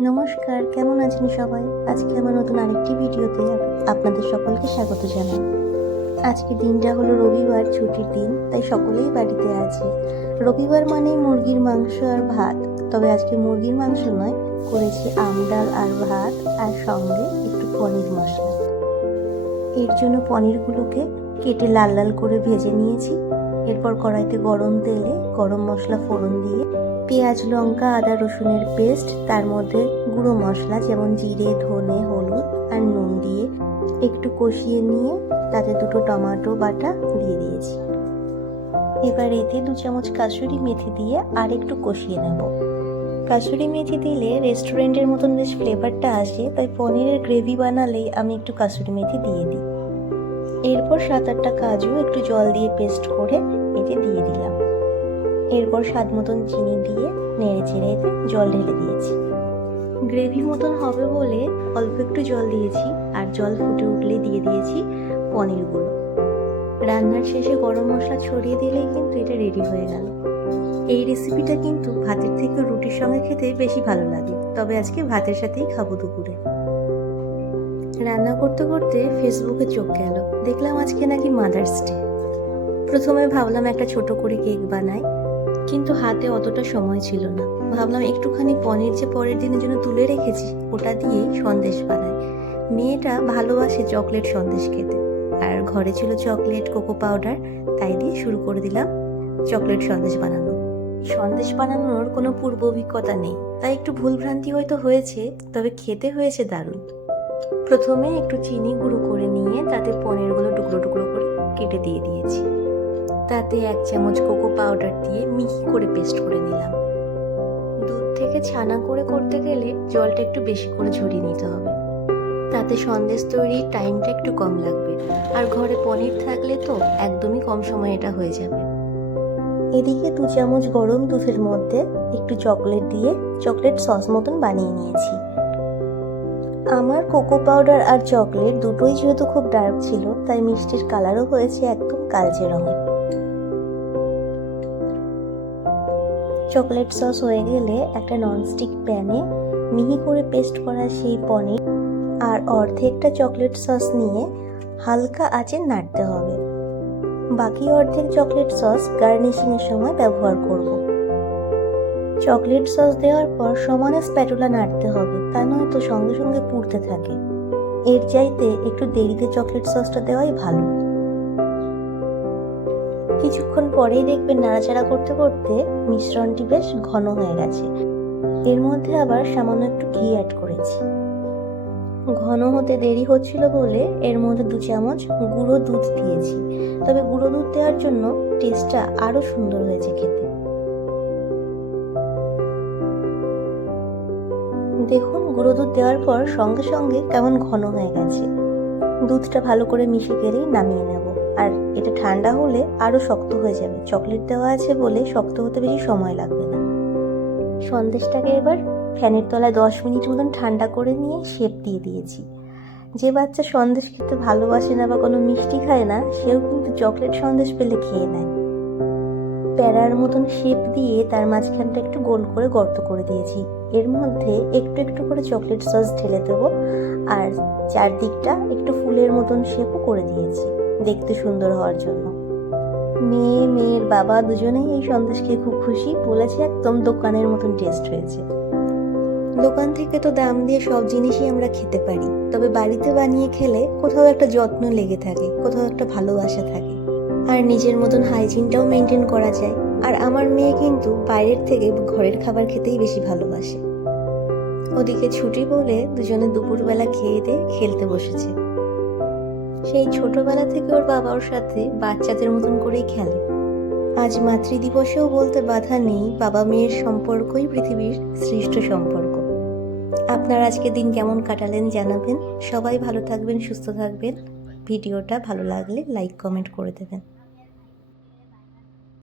নমস্কার, কেমন আছেন সবাই? আজকে আমার নতুন আরেকটি ভিডিওতে আপনাদের সকলকে স্বাগত জানাই। আজকে দিনটা হলো রবিবার, ছুটির দিন, তাই সকলেই বাড়িতে আছে। রবিবার মানেই মুরগির মাংস আর ভাত। তবে আজকে মুরগির মাংস নয়, করেছি আম ডাল আর ভাত, আর সঙ্গে একটু পনির মশলা। এর জন্য পনিরগুলোকে কেটে লাল লাল করে ভেজে নিয়েছি। এরপর কড়াইতে গরম তেলে গরম মশলা ফোড়ন দিয়ে পেঁয়াজ, লঙ্কা, আদা, রসুনের পেস্ট, তার মধ্যে গুঁড়ো মশলা যেমন জিরে, ধনে, হলুদ আর নুন দিয়ে একটু কষিয়ে নিয়ে তাতে দুটো টমেটো বাটা দিয়ে দিয়েছি। এবার এতে 2 চামচ কাসুরি মেথি দিয়ে আর একটু কষিয়ে নেব। কাসুরি মেথি দিলে রেস্টুরেন্টের মতন বেশ ফ্লেভারটা আসে, তাই পনিরের গ্রেভি বানালেই আমি একটু কাসুরি মেথি দিয়ে দিই। এরপর 7-8টা কাজু একটু জল দিয়ে পেস্ট করে এতে দিয়ে দিলাম। এরপর স্বাদ মতন চিনি দিয়ে নেড়ে চেড়ে এতে জল ঢেলে দিয়েছি। গ্রেভি মতন হবে বলে অল্প একটু জল দিয়েছি, আর জল ফুটে উঠলে দিয়ে দিয়েছি পনিরগুলো। রান্নার শেষে গরম মশলা ছড়িয়ে দিলেই কিন্তু এটা রেডি হয়ে গেল। এই রেসিপিটা কিন্তু ভাতের থেকে রুটির সঙ্গে খেতে বেশি ভালো লাগে, তবে আজকে ভাতের সাথেই খাবো দুপুরে। রান্না করতে করতে ফেসবুকে চোখ গেল, দেখলাম আজকে নাকি মাদার্স ডে। প্রথমে ভাবলাম একটা ছোট করে কেক বানাই, কিন্তু হাতে অতটা সময় ছিল না। ভাবলাম একটুখানি পনির যে পরের দিনের জন্য তুলে রেখেছি ওটা দিয়েই সন্দেশ বানাই। মেয়েটা ভালোবাসে চকলেট সন্দেশ খেতে, আর ঘরে ছিল চকলেট, কোকো পাউডার, তাই দিয়ে শুরু করে দিলাম চকলেট সন্দেশ বানানো। সন্দেশ বানানোর কোনো পূর্ব অভিজ্ঞতা নেই, তাই একটু ভুলভ্রান্তি হয়তো হয়েছে, তবে খেতে হয়েছে দারুণ। প্রথমে একটু চিনি গুঁড়ো করে নিয়ে তাতে পনিরগুলো টুকরো টুকরো করে কেটে দিয়ে দিয়েছি। তাতে 1 চামচ কোকো পাউডার দিয়ে মিহি করে পেস্ট করে নিলাম। দুধ থেকে ছানা করে করতে গেলে জলটা একটু বেশি করে ঝরিয়ে নিতে হবে, তাতে সন্দেশ তৈরির টাইমটা একটু কম লাগবে। আর ঘরে পনির থাকলে তো একদমই কম সময় এটা হয়ে যাবে। এদিকে 2 চামচ গরম দুধের মধ্যে একটু চকলেট দিয়ে চকলেট সস মতন বানিয়ে নিয়েছি। আমার কোকো পাউডার আর চকলেট দুটোই যেহেতু খুব ডার্ক ছিল, তাই মিষ্টির কালারও হয়েছে একদম কালচে রঙের। চকলেট সস হয়ে গেলে একটা ননস্টিক প্যানে মিহি করে পেস্ট করা সেই পনির আর অর্ধেকটা চকলেট সস নিয়ে হালকা আঁচে নাড়তে হবে। বাকি অর্ধেক চকলেট সস গার্নিশিংয়ের সময় ব্যবহার করব। চকলেট সস দেওয়ার পর সমানে স্প্যাটুলা নাড়তে হবে, তা নয়তো সঙ্গে সঙ্গে পুড়তে থাকে। এর চাইতে একটু দেরিতে চকলেট সসটা দেওয়াই ভালো। কিছুক্ষণ পরেই দেখবেন নাড়াচাড়া করতে করতে মিশ্রণটি বেশ ঘন হয়ে গেছে। এর মধ্যে আবার সামান্য একটু ঘি অ্যাড করেছি। ঘন হতে দেরি হচ্ছিল বলে এর মধ্যে 2 চামচ গুঁড়ো দুধ দিয়েছি, তবে গুঁড়ো দুধ দেওয়ার জন্য টেস্টটা আরো সুন্দর হয়েছে খেতে। দেখুন, গুঁড়ো দুধ দেওয়ার পর সঙ্গে সঙ্গে কেমন ঘন হয়ে গেছে। দুধটা ভালো করে মিশে গেলেই নামিয়ে নেব। আর এটা ঠান্ডা হলে আরো শক্ত হয়ে যাবে, চকলেট দেওয়া আছে বলে শক্ত হতে বেশি সময় লাগবে না। সন্দেশটাকে এবার ফ্যানের তলায় 10 মিনিট মতন ঠান্ডা করে নিয়ে শেপ দিয়ে দিয়েছি। যে বাচ্চা সন্দেশ খেতে ভালোবাসে না বা কোনো মিষ্টি খায় না, সেও কিন্তু চকলেট সন্দেশ পেলে খেয়ে নেয়। প্যারার মতন শেপ দিয়ে তার মাঝখানটা একটু গোল করে গর্ত করে দিয়েছি। এর মধ্যে একটু একটু করে চকলেট সস ঢেলে দেবো, আর চারদিকটা একটু ফুলের মতন শেপও করে দিয়েছি দেখতে সুন্দর হওয়ার জন্য। মেয়ের বাবা দুজনেই এই সন্দেশ খেয়ে খুব খুশি, বলেছে একদম দোকানের মতন টেস্ট হয়েছে। দোকান থেকে তো দাম দিয়ে সব জিনিসই আমরা খেতে পারি, তবে বাড়িতে বানিয়ে খেলে কোথাও একটা যত্ন লেগে থাকে, কোথাও একটা ভালোবাসা থাকে, আর নিজের মতন হাইজিনটাও মেনটেন করা যায়। আর আমার মেয়ে কিন্তু বাইরের থেকে ঘরের খাবার খেতেই বেশি ভালোবাসে। ওদিকে ছুটি বলে দুজনে দুপুরবেলা খেয়ে দিয়ে খেলতে বসেছে। সেই ছোটবেলা থেকে ওর বাবা ওর সাথে বাচ্চাদের মতন করেই খেলে। আজ মাতৃদিবসেও বলতে বাধা নেই, বাবা মেয়ের সম্পর্কই পৃথিবীর শ্রেষ্ঠ সম্পর্ক। আপনার আজকে দিন কেমন কাটালেন জানাবেন। সবাই ভালো থাকবেন, সুস্থ থাকবেন। ভিডিওটা ভালো লাগলে লাইক কমেন্ট করে দেবেন।